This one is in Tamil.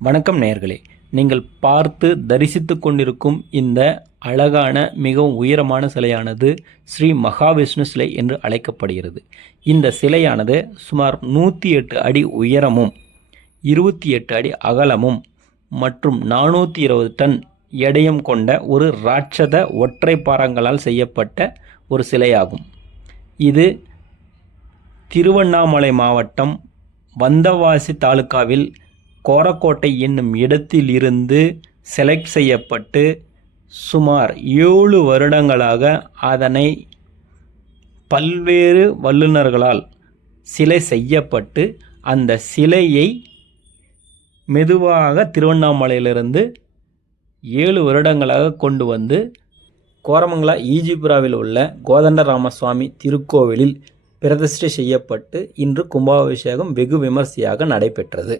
வணக்கம் நேயர்களே, நீங்கள் பார்த்து தரிசித்து கொண்டிருக்கும் இந்த அழகான மிகவும் உயரமான சிலையானது ஸ்ரீ மகாவிஷ்ணு சிலை என்று அழைக்கப்படுகிறது. இந்த சிலையானது சுமார் 108 அடி உயரமும் 28 அடி அகலமும் மற்றும் 420 டன் எடையும் கொண்ட ஒரு ராட்சத ஒற்றை பாறங்களால் செய்யப்பட்ட ஒரு சிலையாகும். இது திருவண்ணாமலை மாவட்டம் வந்தவாசி தாலுகாவில் கோரக்கோட்டை என்னும் இடத்தில் இருந்து செலக்ட் செய்யப்பட்டு சுமார் 7 வருடங்களாக அதனை பல்வேறு வல்லுநர்களால் சிலை செய்யப்பட்டு அந்த சிலையை மெதுவாக திருவண்ணாமலையிலிருந்து 7 வருடங்களாக கொண்டு வந்து கோரமங்கலா ஈஜிபுராவில் உள்ள கோதண்டராமசுவாமி திருக்கோவிலில் பிரதிஷ்டை செய்யப்பட்டு இன்று கும்பாபிஷேகம் வெகு விமர்சையாக நடைபெற்றது.